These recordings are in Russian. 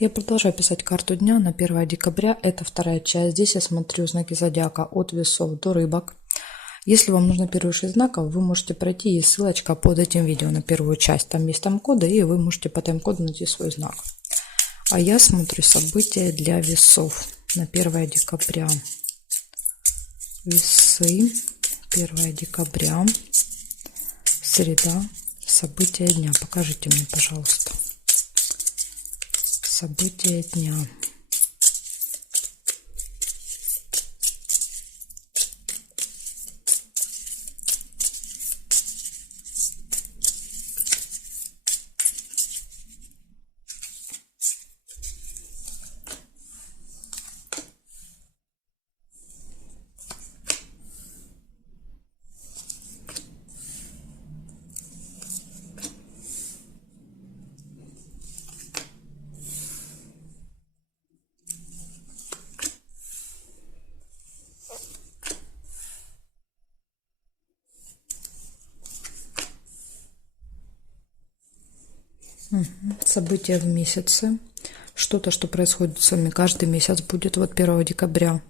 Я продолжаю писать карту дня на 1 декабря. Это вторая часть. Здесь я смотрю знаки зодиака от весов до рыбок. Если вам нужно первые 6 знаков, вы можете пройти, есть ссылочка под этим видео на первую часть. Там есть тайм-коды, и вы можете по тайм-коду найти свой знак. А я смотрю события для весов на 1 декабря. Весы, 1 декабря, среда, события дня. Покажите мне, пожалуйста. События дня. События в месяце. Что-то, что происходит с вами каждый месяц, будет вот 1 декабря.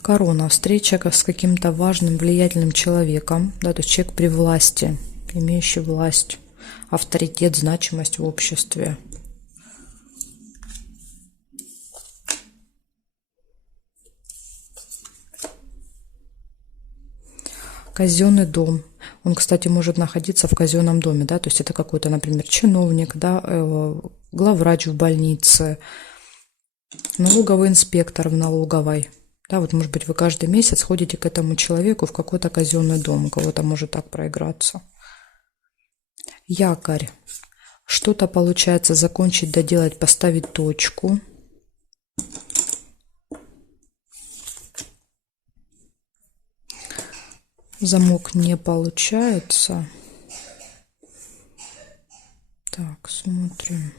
Корона. Встреча с каким-то важным, влиятельным человеком. Да, то есть человек при власти, имеющий власть, авторитет, значимость в обществе. Казенный дом. Он, кстати, может находиться в казенном доме, да, то есть это какой-то, например, чиновник, да, главврач в больнице, налоговый инспектор в налоговой. Да, вот, может быть, вы каждый месяц ходите к этому человеку в какой-то казенный дом, у кого-то может так проиграться. Якорь. Что-то получается закончить, доделать, поставить точку. Замок не получается. Так, смотрим.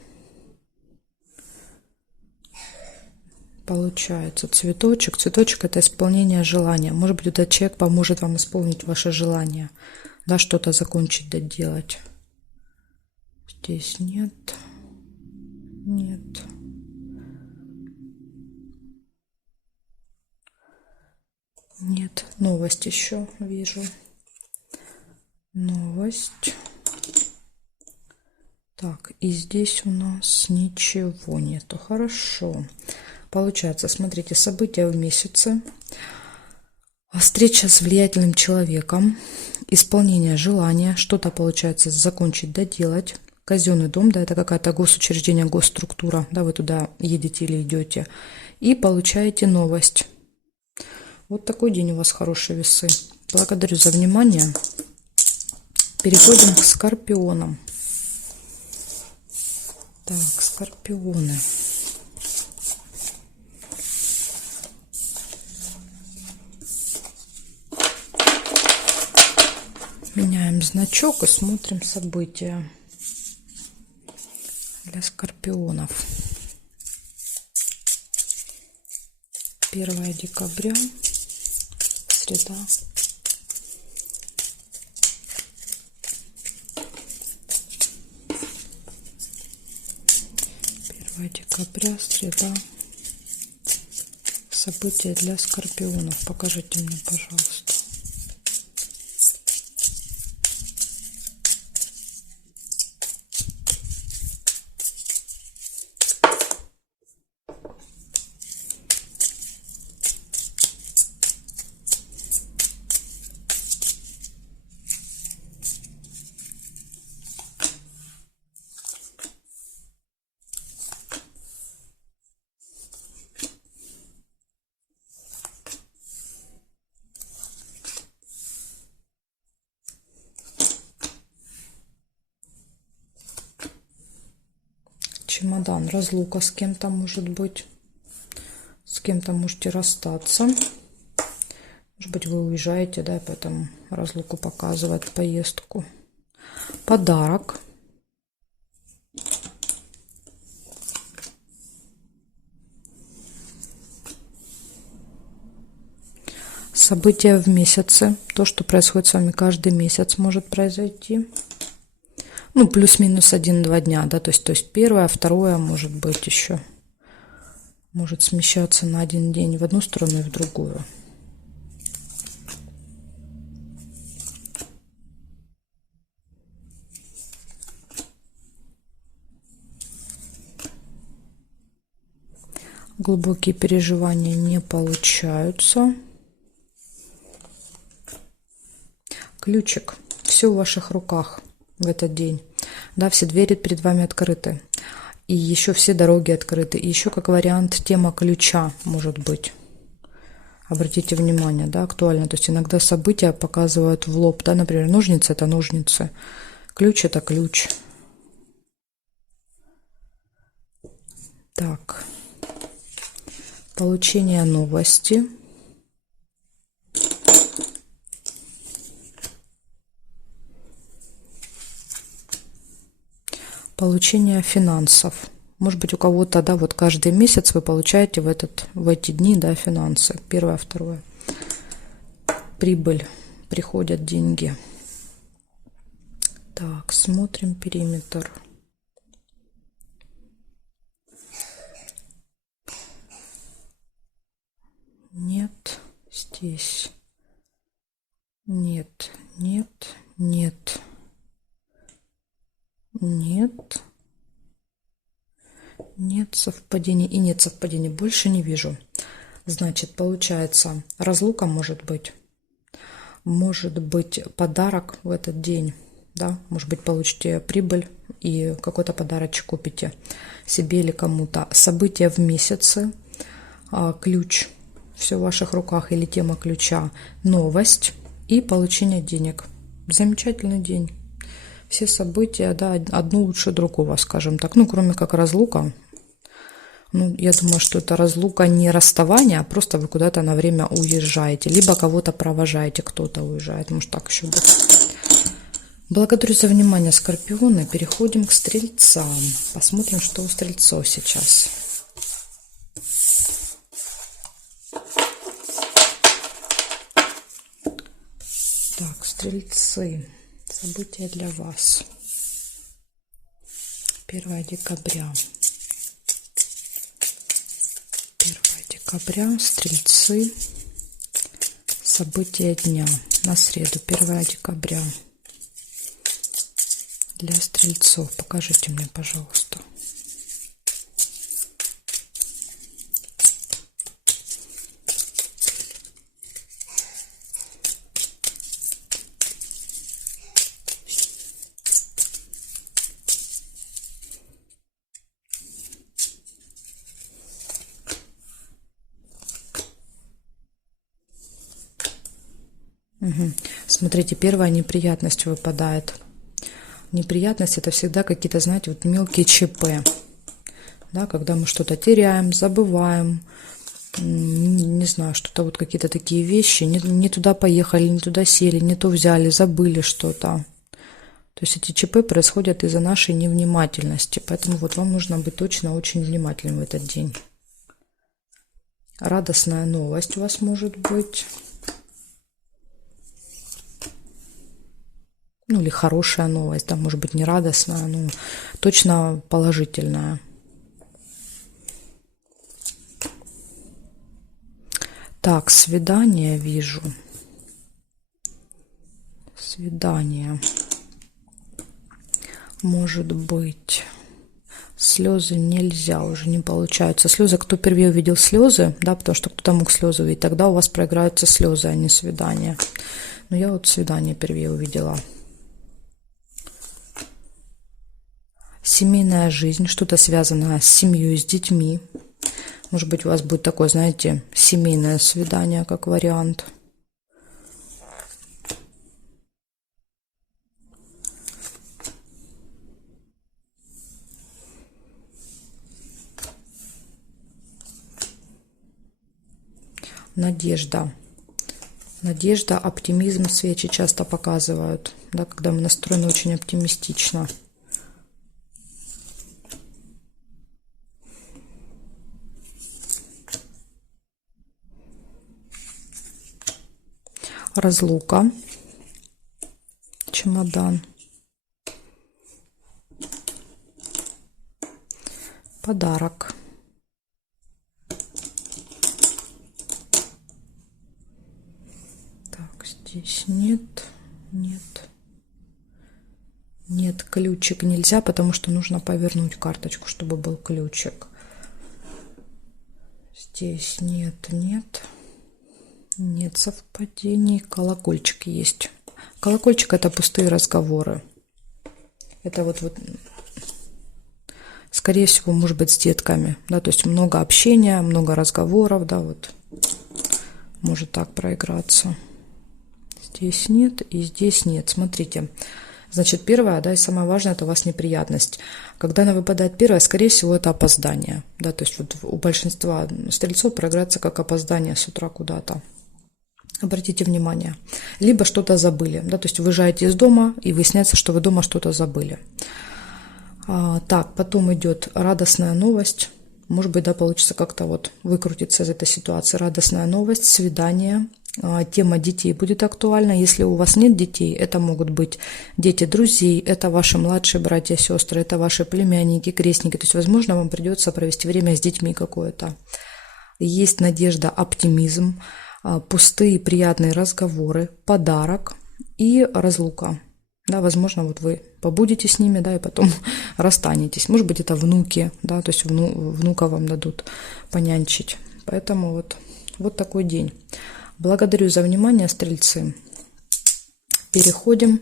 Получается цветочек. Цветочек — это исполнение желания. Может быть, этот человек поможет вам исполнить ваше желание. Да, что-то закончить, доделать. Здесь нет. Нет. Нет. Новость еще вижу. Новость. Так, и здесь у нас ничего нету. Хорошо. Получается, смотрите, события в месяце. Встреча с влиятельным человеком. Исполнение желания. Что-то получается закончить, доделать. Казенный дом, да, это какая-то госучреждение, госструктура. Да, вы туда едете или идете. И получаете новость. Вот такой день у вас, хорошие весы. Благодарю за внимание. Переходим к скорпионам. Так, скорпионы. Меняем значок и смотрим события для скорпионов. 1 декабря, среда. Декабря, среда. События для скорпионов. Покажите мне, пожалуйста. чемодан, разлука с кем-то может быть. С кем-то можете расстаться. Может быть, вы уезжаете, да, поэтому разлуку показывает поездку. Подарок. События в месяце. То, что происходит с вами каждый месяц, может произойти. Ну, плюс-минус 1-2 дня, да, то есть первое, второе, может быть, еще может смещаться на один день в одну сторону и в другую. Глубокие переживания не получаются. Ключик. Все в ваших руках в этот день. Да, все двери перед вами открыты. И еще все дороги открыты. И еще как вариант тема ключа может быть. Обратите внимание, да, актуально. То есть иногда события показывают в лоб. Да, например, ножницы – это ножницы. Ключ – это ключ. Так. Получение новости. Получение финансов. Может быть, у кого-то, да, вот каждый месяц вы получаете в эти дни, да, финансы. Первое, второе. Прибыль. Приходят деньги. Так, смотрим периметр. Нет, здесь. Нет, нет, нет. Нет. Нет совпадений. И нет совпадений. Больше не вижу. Значит, получается, разлука может быть. Может быть, подарок в этот день. Да? Может быть, получите прибыль и какой-то подарочек купите себе или кому-то. События в месяце. Ключ. Все в ваших руках или тема ключа. Новость и получение денег. Замечательный день. Все события, да, одно лучше другого, скажем так. Ну, кроме как разлука. Ну, я думаю, что это разлука не расставание, а просто вы куда-то на время уезжаете. Либо кого-то провожаете, кто-то уезжает. Может, так еще быть. Благодарю за внимание, скорпионы. Переходим к стрельцам. Посмотрим, что у стрельцов сейчас. Так, стрельцы. События для вас. 1 декабря. 1 декабря. Стрельцы. События дня. На среду. 1 декабря. Для стрельцов. Покажите мне, пожалуйста. Угу. Смотрите, первая неприятность выпадает. Неприятность — это всегда какие-то, знаете, вот мелкие ЧП. Да, когда мы что-то теряем, забываем, не знаю, что-то вот какие-то такие вещи, не туда поехали, не туда сели, не то взяли, забыли что-то. То есть эти ЧП происходят из-за нашей невнимательности, поэтому вот вам нужно быть точно очень внимательным в этот день. Радостная новость у вас может быть. Ну, или хорошая новость, да, может быть, не радостная, но точно положительная. Так, свидание вижу. Свидание. Может быть, слезы нельзя, уже не получаются. Слезы, кто впервые увидел слезы, да, потому что кто-то мог слезы увидеть, тогда у вас проиграются слезы, а не свидание. Но я вот свидание впервые увидела. Семейная жизнь, что-то связанное с семьей, с детьми. Может быть, у вас будет такое, знаете, семейное свидание, как вариант. надежда. Надежда, оптимизм свечи часто показывают, да, когда мы настроены очень оптимистично. Разлука, чемодан, подарок, так, здесь нет, ключик нельзя, потому что нужно повернуть карточку, чтобы был ключик. Здесь нет совпадений. Колокольчик есть. Колокольчик — это пустые разговоры. Это вот скорее всего, может быть, с детками, да, то есть много общения, много разговоров, да, вот может так проиграться. Здесь нет и здесь нет. Смотрите, значит, первое, да, и самое важное — это у вас неприятность. Когда она выпадает первая, скорее всего, это опоздание, да, то есть вот у большинства стрельцов проиграется как опоздание с утра куда-то. Обратите внимание. Либо что-то забыли, да, то есть выезжаете из дома и выясняется, что вы дома что-то забыли. Так, потом идет радостная новость. Может быть, да, получится как-то вот выкрутиться из этой ситуации. Радостная новость, свидание. Тема детей будет актуальна. Если у вас нет детей, это могут быть дети друзей, это ваши младшие братья, сестры, это ваши племянники, крестники. То есть, возможно, вам придется провести время с детьми какое-то. Есть надежда, оптимизм, пустые приятные разговоры, подарок и разлука. Да, возможно, вот вы побудете с ними, да, и потом расстанетесь. Может быть, это внуки, да, то есть внука вам дадут понянчить. Поэтому вот такой день. Благодарю за внимание, стрельцы. Переходим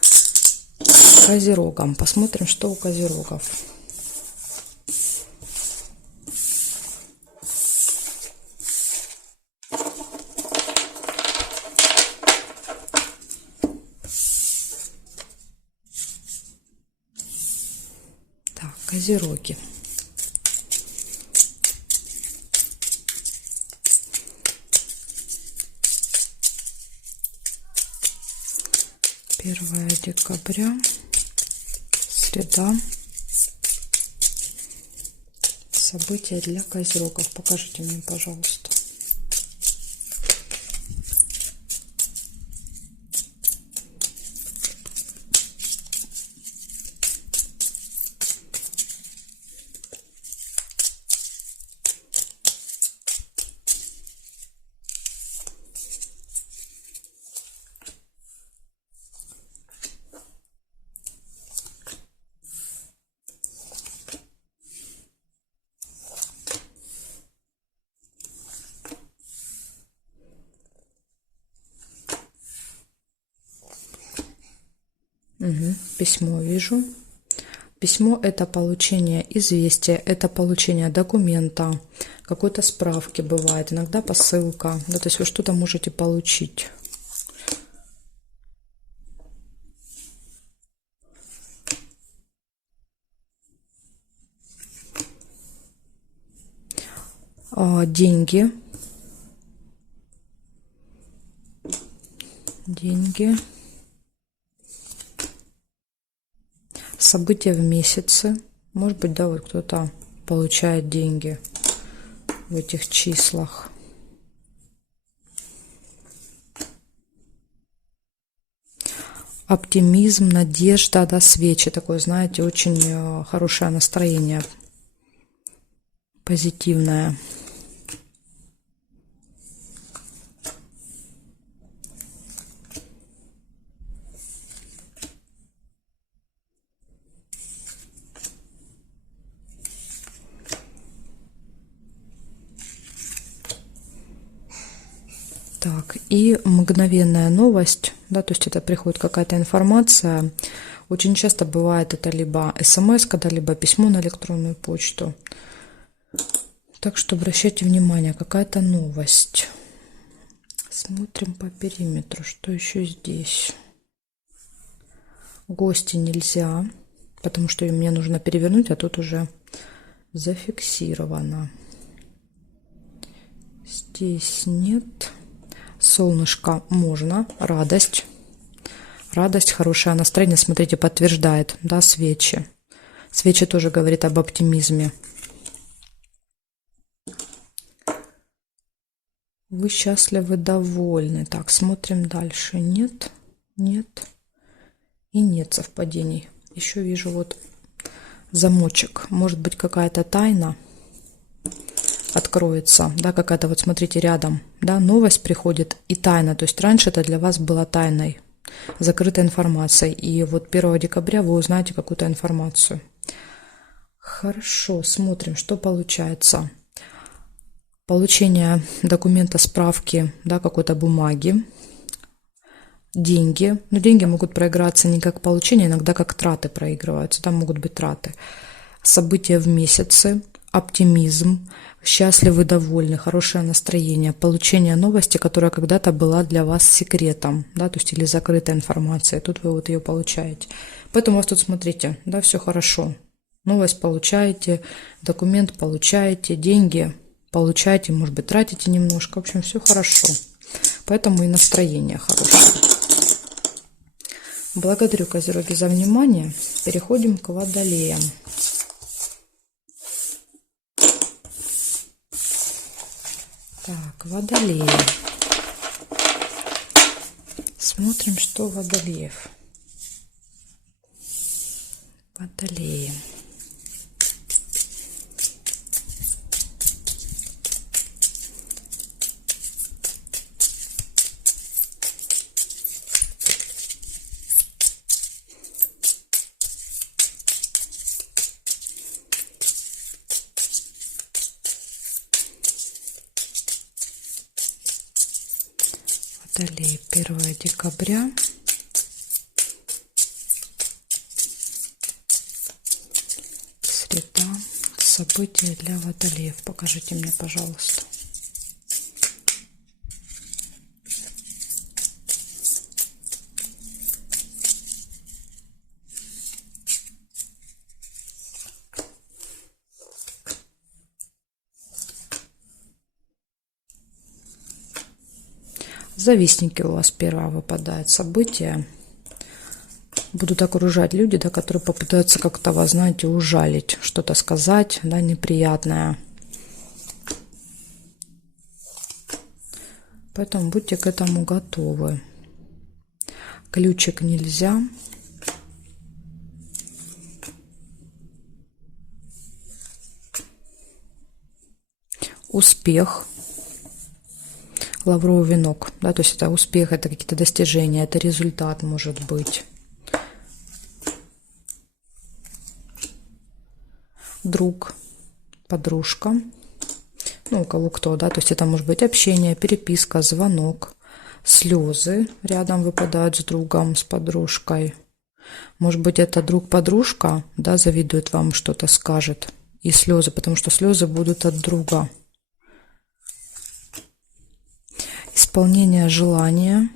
к козерогам. Посмотрим, что у козерогов. Так, козероги. Первое декабря, среда. События для козерогов. Покажите мне, пожалуйста. Письмо вижу. Письмо — это получение известия, это получение документа, какой-то справки бывает, иногда посылка. Да, то есть вы что-то можете получить. Деньги. Деньги. События в месяце. Может быть, да, вот кто-то получает деньги в этих числах. Оптимизм, надежда, да, свечи. Такое, знаете, очень хорошее настроение. Позитивное. Так, и мгновенная новость, да, то есть это приходит какая-то информация. Очень часто бывает это либо смс, либо письмо на электронную почту. Так что обращайте внимание, какая-то новость. Смотрим по периметру, что еще здесь. Гости нельзя, потому что мне нужно перевернуть, а тут уже зафиксировано. Здесь нет. Солнышко можно. Радость. Радость, хорошее настроение. Смотрите, подтверждает, да, свечи. Свечи тоже говорит об оптимизме. Вы счастливы, довольны. Так, смотрим дальше. Нет, нет и нет совпадений. Еще вижу вот замочек. Может быть, какая-то тайна откроется, да, какая-то, вот смотрите, рядом, да, новость приходит и тайна. То есть раньше это для вас было тайной, закрытой информацией. И вот 1 декабря вы узнаете какую-то информацию. Хорошо, смотрим, что получается. Получение документа, справки, да, какой-то бумаги, деньги. Но деньги могут проиграться не как получение, иногда как траты проигрываются. Там могут быть траты. События в месяце, оптимизм, счастливы, довольны, хорошее настроение, получение новости, которая когда-то была для вас секретом, да, то есть или закрытой информацией. Тут вы вот ее получаете. Поэтому у вас тут, смотрите, да, все хорошо. Новость получаете, документ получаете, деньги получаете, может быть, тратите немножко. В общем, все хорошо. Поэтому и настроение хорошее. Благодарю, Козероги, за внимание. Переходим к Водолеям. Так, Водолеи. Смотрим, что у Водолеев. Водолеи. Водолеи, 1 декабря. Среда. События для Водолеев. Покажите мне, пожалуйста. Завистники у вас первое выпадает событие. Будут окружать люди, да, которые попытаются как-то вас, знаете, ужалить, что-то сказать, да, неприятное. Поэтому будьте к этому готовы. Ключик нельзя. Успех. Лавровый венок, да, то есть это успех, это какие-то достижения, это результат может быть. Друг, подружка, ну, у кого кто, да, то есть это может быть общение, переписка, звонок, слезы рядом выпадают с другом, с подружкой. Может быть, это друг-подружка, да, завидует вам, что-то скажет, и слезы, потому что слезы будут от друга. Исполнение желания.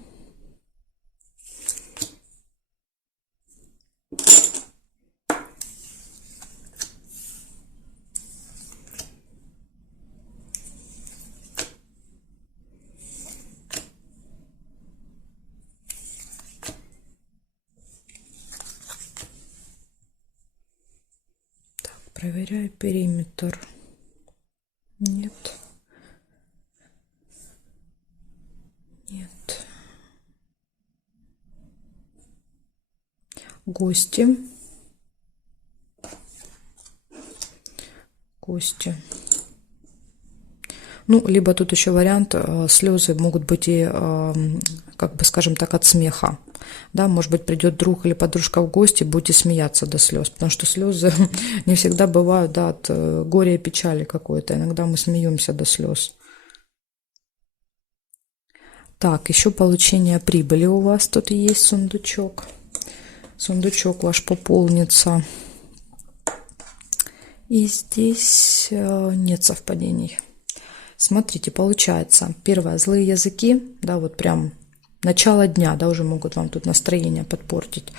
Так, проверяю периметр. Нет. Нет. Гости. Гости. Ну, либо тут еще вариант, слезы могут быть и, как бы, скажем так, от смеха. Да, может быть, придет друг или подружка в гости, будете смеяться до слез, потому что слезы не всегда бывают, да, от горя и печали какой-то. Иногда мы смеемся до слез. Так, еще получение прибыли у вас тут есть сундучок. Сундучок ваш пополнится. И здесь нет совпадений. Смотрите, получается, первое, злые языки, да, вот прям начало дня, да, уже могут вам тут настроение подпортить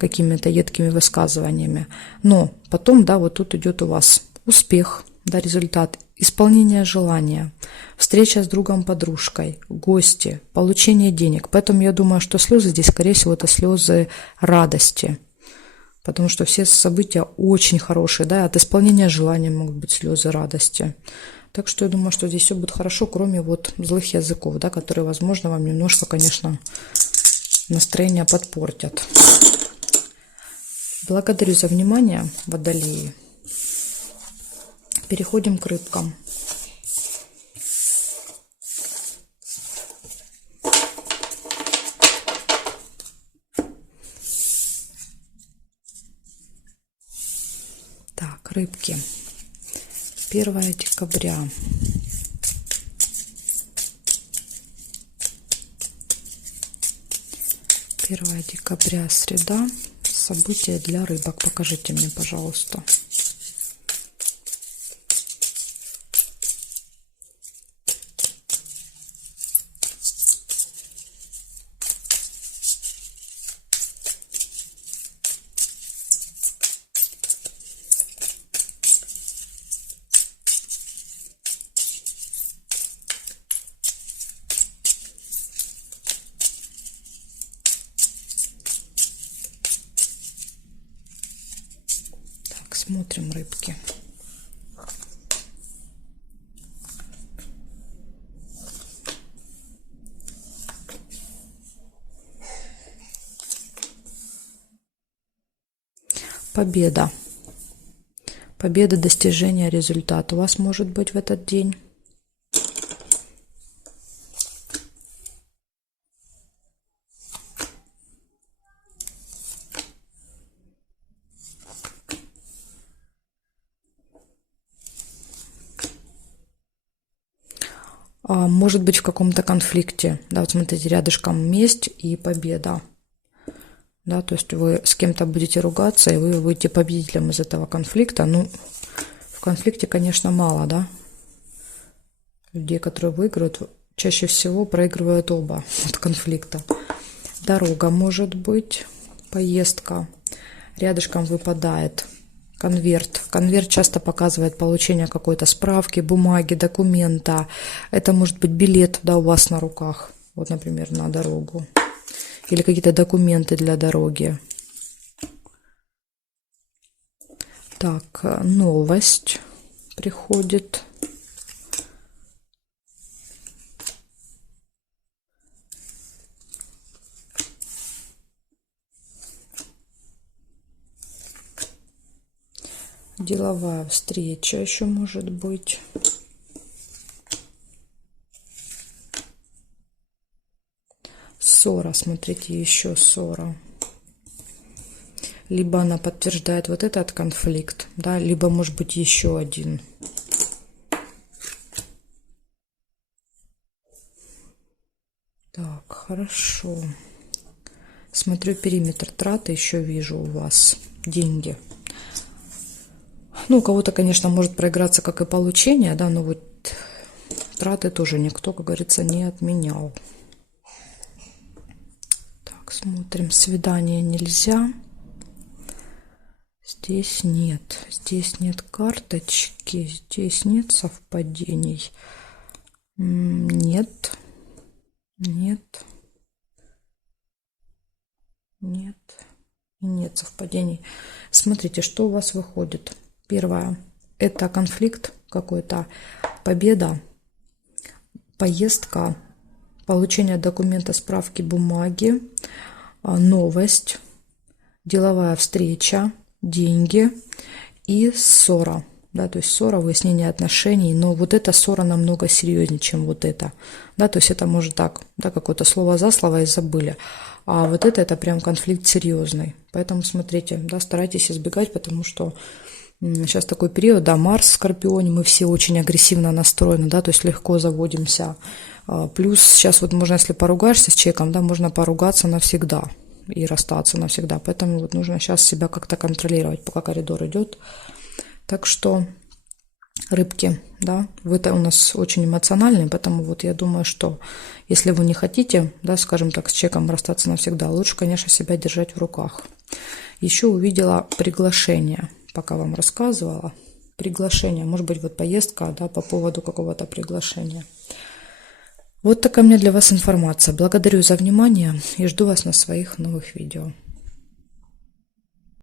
какими-то едкими высказываниями. Но потом, да, вот тут идет у вас успех, да, результат, исполнение желания, встреча с другом, подружкой, гости, получение денег. Поэтому я думаю, что слезы здесь, скорее всего, это слезы радости. Потому что все события очень хорошие, да, от исполнения желания могут быть слезы радости. Так что я думаю, что здесь все будет хорошо, кроме вот злых языков, да, которые, возможно, вам немножко, конечно, настроение подпортят. Благодарю за внимание, водолеи. Переходим к рыбкам. Так, рыбки. 1 декабря. Первое декабря, среда. События для рыбок. Покажите мне, пожалуйста. Смотрим рыбки. Победа. Победа, достижение результата у вас может быть в этот день. Может быть в каком-то конфликте. Да, вот смотрите, рядышком месть и победа. Да, то есть вы с кем-то будете ругаться, и вы выйдете победителем из этого конфликта. Ну, в конфликте, конечно, мало, да, людей, которые выиграют. Чаще всего проигрывают оба от конфликта. Дорога может быть, поездка. Рядышком выпадает конверт. Конверт часто показывает получение какой-то справки, бумаги, документа. Это может быть билет, да, у вас на руках. Вот, например, на дорогу. Или какие-то документы для дороги. Так, новость приходит. Деловая встреча еще может быть. Ссора, смотрите, еще ссора. Либо она подтверждает вот этот конфликт, да, либо может быть еще один. Так, хорошо. Смотрю периметр траты, еще вижу у вас деньги. Ну, у кого-то, конечно, может проиграться, как и получение, да, но вот траты тоже никто, как говорится, не отменял. Так, смотрим. Свидание нельзя. Здесь нет карточки, здесь нет совпадений. Нет. Нет совпадений. Смотрите, что у вас выходит. Первое – это конфликт какой-то, победа, поездка, получение документа, справки, бумаги, новость, деловая встреча, деньги и ссора. Да, то есть ссора, выяснение отношений, но вот эта ссора намного серьезнее, чем вот это. Да, то есть это может так, да, какое-то слово за слово и забыли. А вот это прям конфликт серьезный. Поэтому смотрите, да, старайтесь избегать, потому что сейчас такой период, да, Марс в Скорпионе, мы все очень агрессивно настроены, да, то есть легко заводимся. Плюс сейчас вот можно, если поругаешься с человеком, да, можно поругаться навсегда и расстаться навсегда. Поэтому вот нужно сейчас себя как-то контролировать, пока коридор идет. Так что, рыбки, да, вы-то у нас очень эмоциональные, поэтому вот я думаю, что если вы не хотите, да, скажем так, с человеком расстаться навсегда, лучше, конечно, себя держать в руках. Еще увидела приглашение, пока вам рассказывала. приглашение. Может быть, вот поездка, да, по поводу какого-то приглашения. Вот такая у меня для вас информация. Благодарю за внимание и жду вас на своих новых видео.